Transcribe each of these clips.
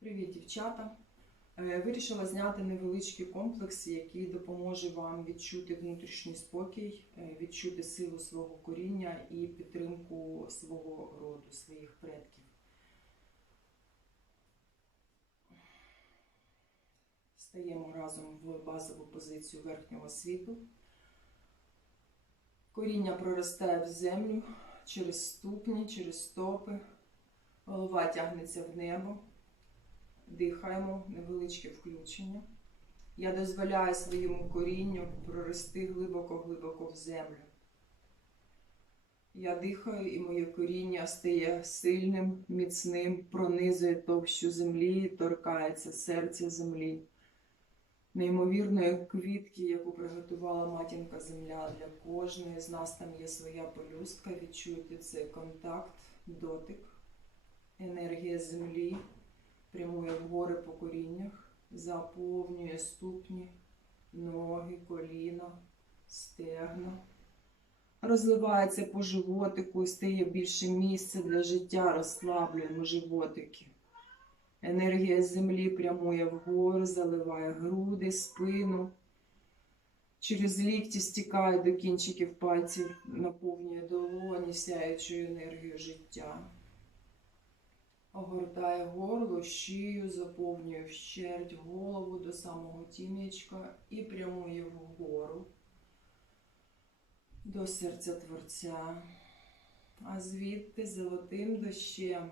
Привіт, дівчата! Е, Вирішила зняти невеличкий комплекс, який допоможе вам відчути внутрішній спокій, е, відчути силу свого коріння і підтримку свого роду, своїх предків. Стаємо разом в базову позицію верхнього світу. Коріння проростає в землю через ступні, через стопи. Голова тягнеться в небо. Дихаємо, невеличке включення. Я дозволяю своєму корінню прорости глибоко-глибоко в землю. Я дихаю, і моє коріння стає сильним, міцним, пронизує товщу землі, торкається серця землі. Неймовірної квітки, яку приготувала матінка земля для кожної з нас там є своя пелюстка. Відчуйте цей контакт, дотик, енергія землі прямує вгори по коріннях, заповнює ступні, ноги, коліна, стегна. Розливається по животику і стає більше місця для життя, розслаблюємо животики. Енергія землі прямує вгору, заливає груди, спину. Через лікті стікає до кінчиків пальців, наповнює долоні сяючою енергією життя. Огортає горло, шию, заповнює вщерть голову до самого тім'ячка і прямує вгору до серця Творця. А звідти золотим дощем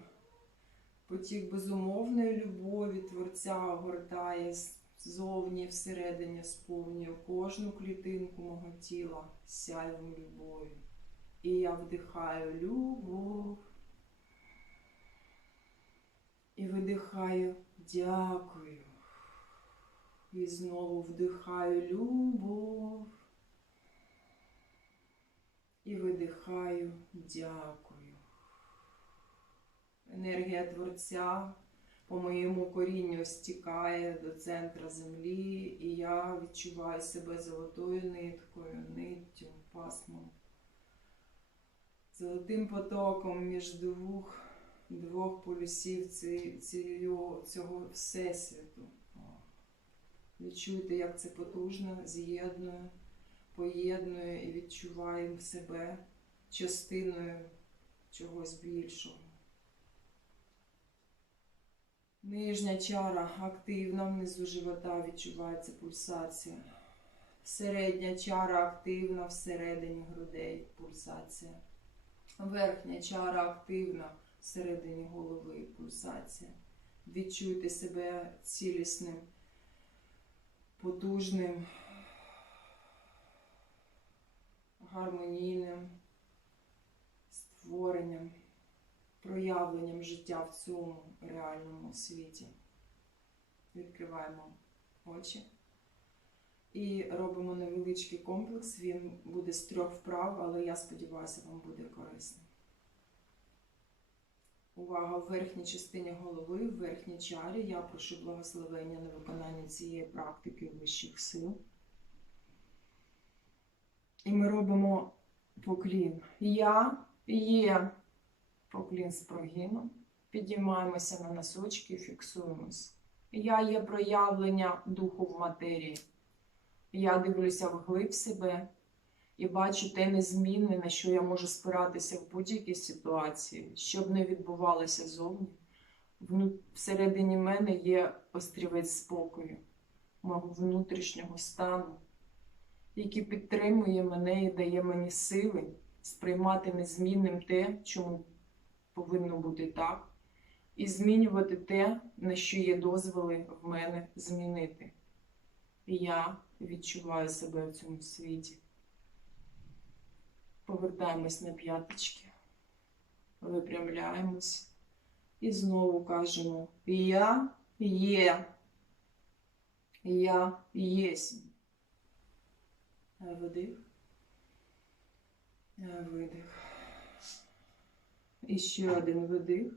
потік безумовної любові Творця огортає ззовні, всередині сповнює кожну клітинку мого тіла сяйвом любові. І я вдихаю любов. І видихаю дякую. І знову вдихаю любов. І видихаю дякую. Енергія Творця по моєму корінню стікає до центра землі, і я відчуваю себе золотою ниткою, ниттю, пасмом, золотим потоком між двох двох полюсів цього, цього всесвіту. Відчуйте, як це потужно з'єднує, поєднує і відчуваємо себе частиною чогось більшого. Нижня чара активна, внизу живота відчувається пульсація. Середня чара активна, всередині грудей пульсація. Верхня чара активна, всередині голови пульсація. Відчуйте себе цілісним, потужним, гармонійним створенням, проявленням життя в цьому реальному світі. Відкриваємо очі. І робимо невеличкий комплекс. Він буде з трьох вправ, але я сподіваюся, вам буде корисним. Увага в верхній частині голови, в верхній чарі. Я прошу благословення на виконання цієї практики вищих сил. І ми робимо поклін. Я є поклін з прогином. Підіймаємося на носочки, фіксуємось. Я є проявлення духу в матерії. Я дивлюся вглиб себе і бачу те незмінне, на що я можу спиратися в будь-якій ситуації, що б не відбувалося зовні. Всередині мене є острівець спокою, мого внутрішнього стану, який підтримує мене і дає мені сили сприймати незмінним те, чому повинно бути так, і змінювати те, на що є дозволи в мене змінити. І я відчуваю себе в цьому світі. Повертаємось на п'яточки, випрямляємось і знову кажемо Я є. Я єсмь. Вдих. Видих. І ще один видих.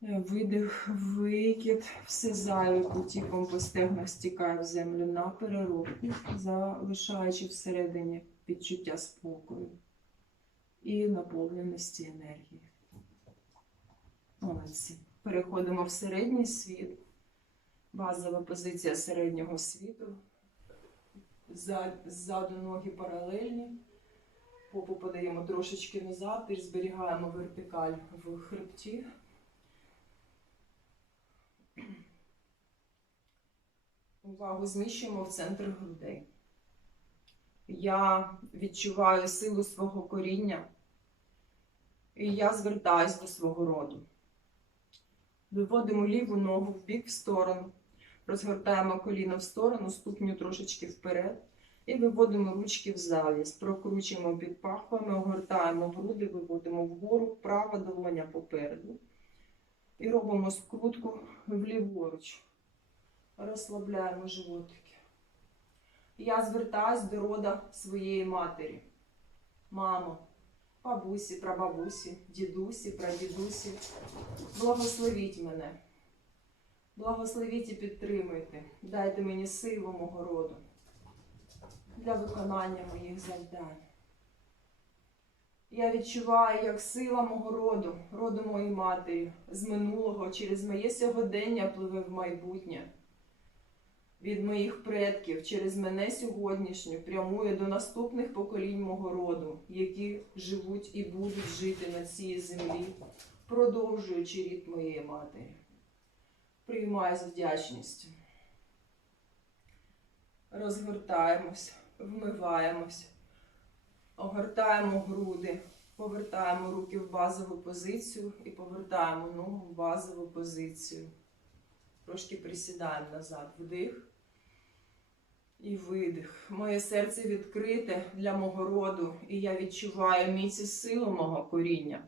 Видих, викид, все зайве потіком по стегнах стікає в землю на переробку, залишаючи всередині відчуття спокою і наповненості енергії. Молодці. Переходимо в середній світ. Базова позиція середнього світу. Ззаду ноги паралельні. Попу подаємо трошечки назад і зберігаємо вертикаль в хребті. Увагу зміщуємо в центр грудей. Я відчуваю силу свого коріння, і я звертаюсь до свого роду. Виводимо ліву ногу в бік в сторону, розгортаємо коліно в сторону, ступню трошечки вперед. І виводимо ручки в завіс, прокручуємо під пахвами, огортаємо груди, виводимо вгору, права долоня попереду. І робимо скрутку вліворуч. Розслабляємо животики. Я звертаюсь до рода своєї матері. Мамо, бабусі, прабабусі, дідусі, прадідусі. Благословіть мене. Благословіть і підтримуйте. Дайте мені силу мого роду для виконання моїх завдань. Я відчуваю, як сила мого роду, роду моєї матері, з минулого через моє сьогодення пливе в майбутнє. Від моїх предків через мене сьогоднішню прямує до наступних поколінь мого роду, які живуть і будуть жити на цій землі, продовжуючи рід моєї матері. Приймаю з вдячністю. Розгортаємось, вмиваємось, огортаємо груди, повертаємо руки в базову позицію і повертаємо ногу в базову позицію. Трошки присідаємо назад. Вдих і видих. Моє серце відкрите для мого роду, і я відчуваю міць і силу мого коріння.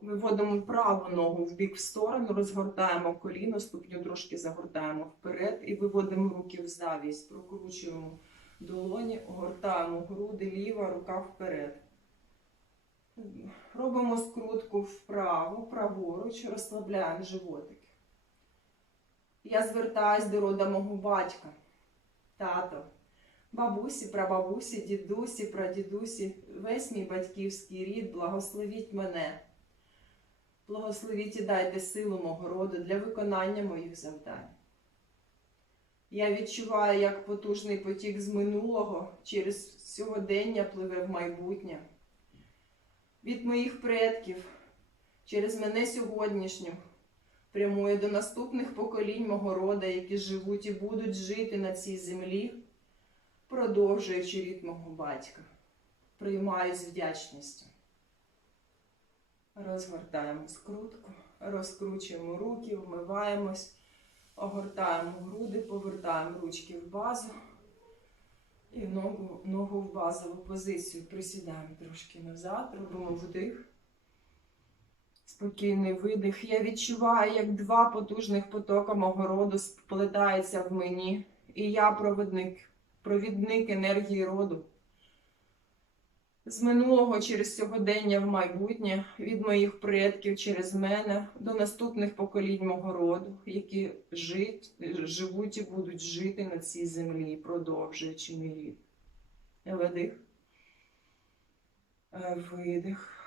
Виводимо праву ногу в бік в сторону, розгортаємо коліно, ступню трошки загортаємо вперед і виводимо руки в завість, прокручуємо долоні, огортаємо груди, ліва рука вперед. Робимо скрутку вправо, праворуч, розслабляємо животики. Я звертаюсь до рода мого батька, тато, бабусі, прабабусі, дідусі, прадідусі, весь мій батьківський рід, благословіть мене. Благословіть і дайте силу мого роду для виконання моїх завдань. Я відчуваю, як потужний потік з минулого через сьогодення пливе в майбутнє. Від моїх предків через мене сьогоднішню прямує до наступних поколінь мого рода, які живуть і будуть жити на цій землі, продовжуючи рід мого батька. Приймаю з вдячністю. Розгортаємо скрутку, розкручуємо руки, вмиваємось, огортаємо груди, повертаємо ручки в базу і ногу, ногу в базову позицію. Присідаємо трошки назад, робимо вдих. Спокійний видих. Я відчуваю, як два потужних потока мого роду сплетаються в мені. І я провідник, провідник енергії роду з минулого через сьогодення в майбутнє, від моїх предків через мене до наступних поколінь мого роду, які жить, живуть і будуть жити на цій землі, продовжуючи мій рід. Видих. Е, Видих.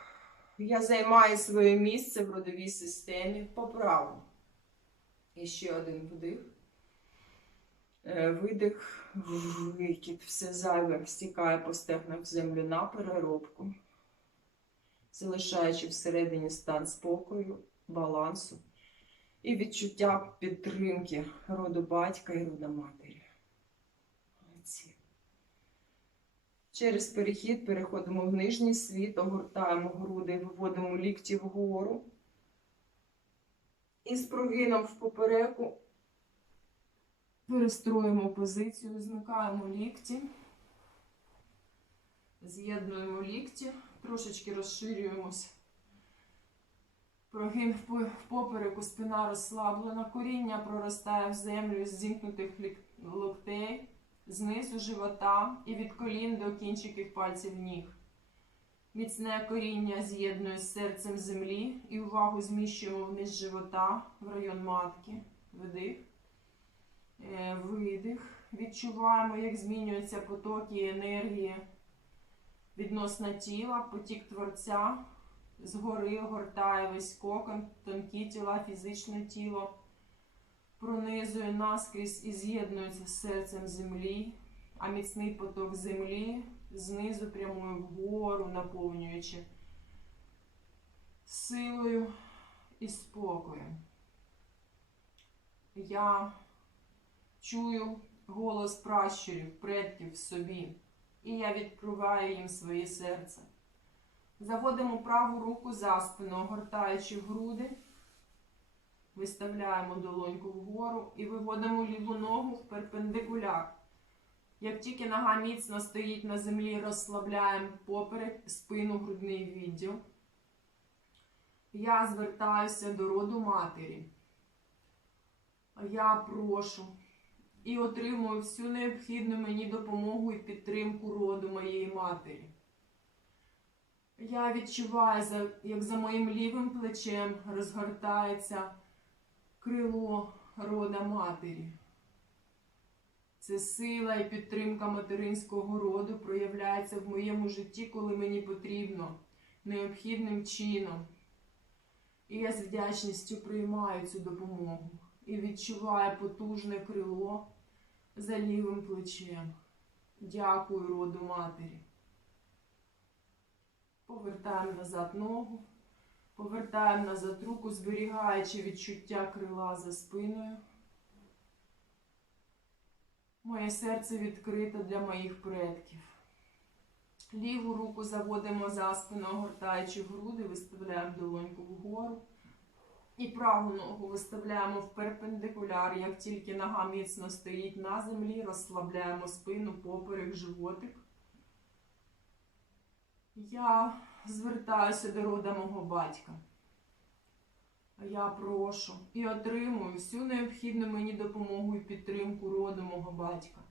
Я займаю своє місце в родовій системі по праву. І ще один вдих. Е, Видих, викид, все зайве стікає по стегнах в землю на переробку, залишаючи всередині стан спокою, балансу і відчуття підтримки роду батька і роду матері. Молодці. Через перехід переходимо в нижній світ, огортаємо груди, виводимо лікті вгору. І з прогином в попереку Перестроїмо позицію, змикаємо лікті, з'єднуємо лікті, трошечки розширюємось. Прогин в попереку, спина розслаблена, коріння проростає в землю з зімкнутих локтей, знизу живота і від колін до кінчиків пальців ніг. Міцне коріння з'єднує з серцем землі і увагу зміщуємо вниз живота в район матки. Вдих. Е, Видих. Відчуваємо, як змінюються потоки енергії відносно тіла, потік творця згори огортає весь кокон, тонкі тіла, фізичне тіло, пронизує наскрізь і з'єднується з серцем землі, а міцний поток землі знизу прямує вгору, наповнюючи силою і спокоєм. Я чую голос пращурів, предків в собі, і я відкриваю їм своє серце. Заводимо праву руку за спину, огортаючи груди, виставляємо долоньку вгору і виводимо ліву ногу в перпендикуляр. Як тільки нога міцно стоїть на землі, розслабляємо поперек, спину, грудний відділ. Я звертаюся до роду матері. Я прошу і отримую всю необхідну мені допомогу і підтримку роду моєї матері. Я відчуваю, як за моїм лівим плечем розгортається крило рода матері. Це сила і підтримка материнського роду проявляється в моєму житті, коли мені потрібно, необхідним чином. І я з вдячністю приймаю цю допомогу і відчуваю потужне крило за лівим плечем. Дякую роду матері. Повертаємо назад ногу, повертаємо назад руку, зберігаючи відчуття крила за спиною. Моє серце відкрите для моїх предків. Ліву руку заводимо за спину, огортаючи груди, виставляємо долоньку вгору. І праву ногу виставляємо в перпендикуляр. Як тільки нога міцно стоїть на землі, розслабляємо спину, поперек, животик. Я звертаюся до рода мого батька. Я прошу і отримую всю необхідну мені допомогу і підтримку роду мого батька.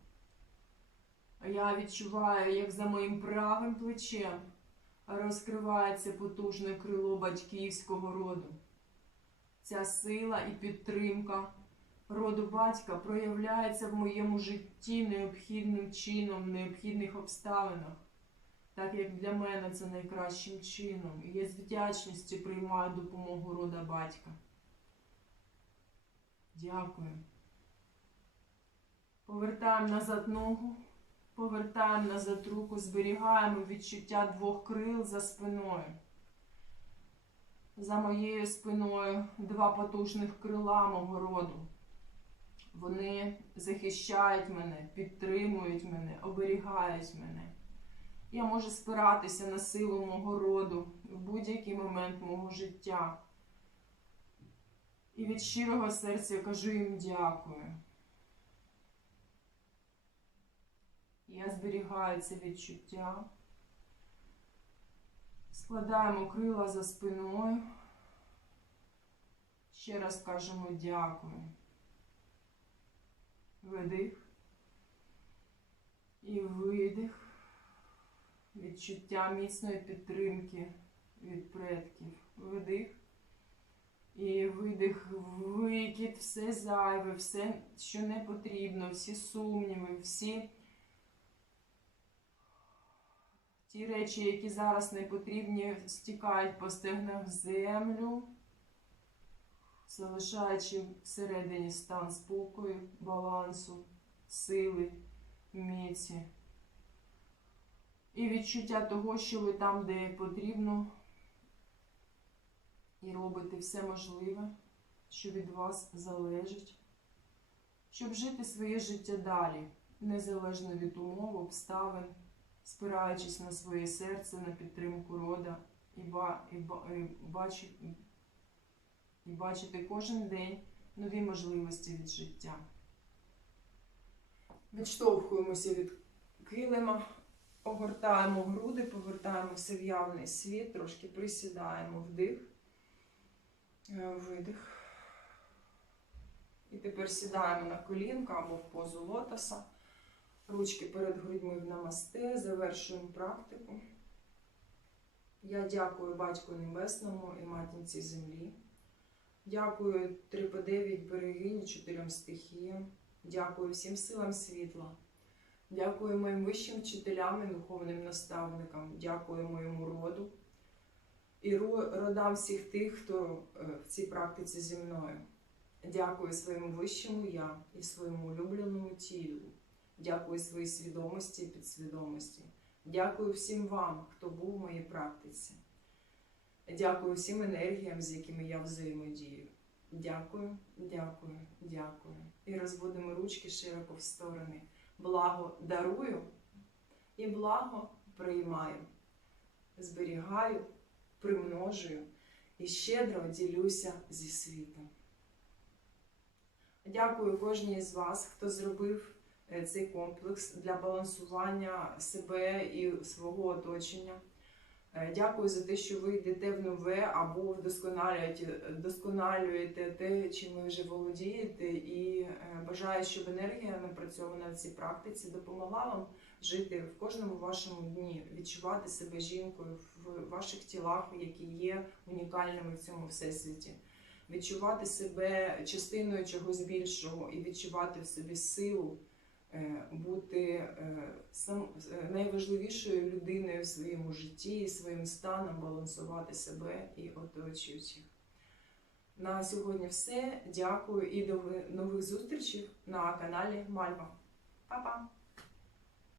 Я відчуваю, як за моїм правим плечем розкривається потужне крило батьківського роду. Ця сила і підтримка роду батька проявляється в моєму житті необхідним чином, в необхідних обставинах, так як для мене це найкращим чином. І я з вдячністю приймаю допомогу рода батька. Дякую. Повертаємо назад ногу, повертаємо назад руку, зберігаємо відчуття двох крил за спиною. За моєю спиною два потужних крила мого роду. Вони захищають мене, підтримують мене, оберігають мене. Я можу спиратися на силу мого роду в будь-який момент мого життя. І від щирого серця кажу їм дякую. Я зберігаю це відчуття. Складаємо крила за спиною. Ще раз кажемо дякую. Видих. І видих. Відчуття міцної підтримки від предків. Видих. І видих, викид, все зайве, все, що не потрібно, всі сумніви, всі ті речі, які зараз не потрібні, стікають по стегнах в землю, залишаючи всередині стан спокою, балансу, сили, міці. І відчуття того, що ви там, де потрібно, і робите все можливе, що від вас залежить, щоб жити своє життя далі, незалежно від умов, обставин, спираючись на своє серце, на підтримку рода і, ба, і, ба, і, бачи, і бачити кожен день нові можливості від життя. Відштовхуємося від килима, огортаємо груди, повертаємося в явний світ, трошки присідаємо вдих, е, видих. І тепер сідаємо на колінка або в позу лотоса. Ручки перед грудьми в намасте, завершуємо практику. Я дякую Батьку Небесному і Матінці Землі. Дякую 3П9 берегині чотирьом стихіям. Дякую всім силам світла. Дякую моїм вищим вчителям і духовним наставникам. Дякую моєму роду. і родам всіх тих, хто е, в цій практиці зі мною. Дякую своєму вищому я і своєму улюбленому тілу. Дякую своїй свідомості і підсвідомості. Дякую всім вам, хто був в моїй практиці. Дякую всім енергіям, з якими я взаємодію. Дякую, дякую, дякую. І розводимо ручки широко в сторони. Благо дарую і благо приймаю. Зберігаю, примножую і щедро ділюся зі світом. Дякую кожній з вас, хто зробив е, цей комплекс для балансування себе і свого оточення. Е, Дякую за те, що ви йдете в нове або вдосконалюєте, вдосконалюєте те, чим ви вже володієте, і е, бажаю, щоб енергія напрацьована в цій практиці допомогла вам жити в кожному вашому дні, відчувати себе жінкою в ваших тілах, які є унікальними в цьому всесвіті. Відчувати себе частиною чогось більшого і відчувати в собі силу, бути е, е, найважливішою людиною в своєму житті і своїм станом балансувати себе і оточуючих. На сьогодні все. Дякую і до нових зустрічей на каналі Мальва. Па-па!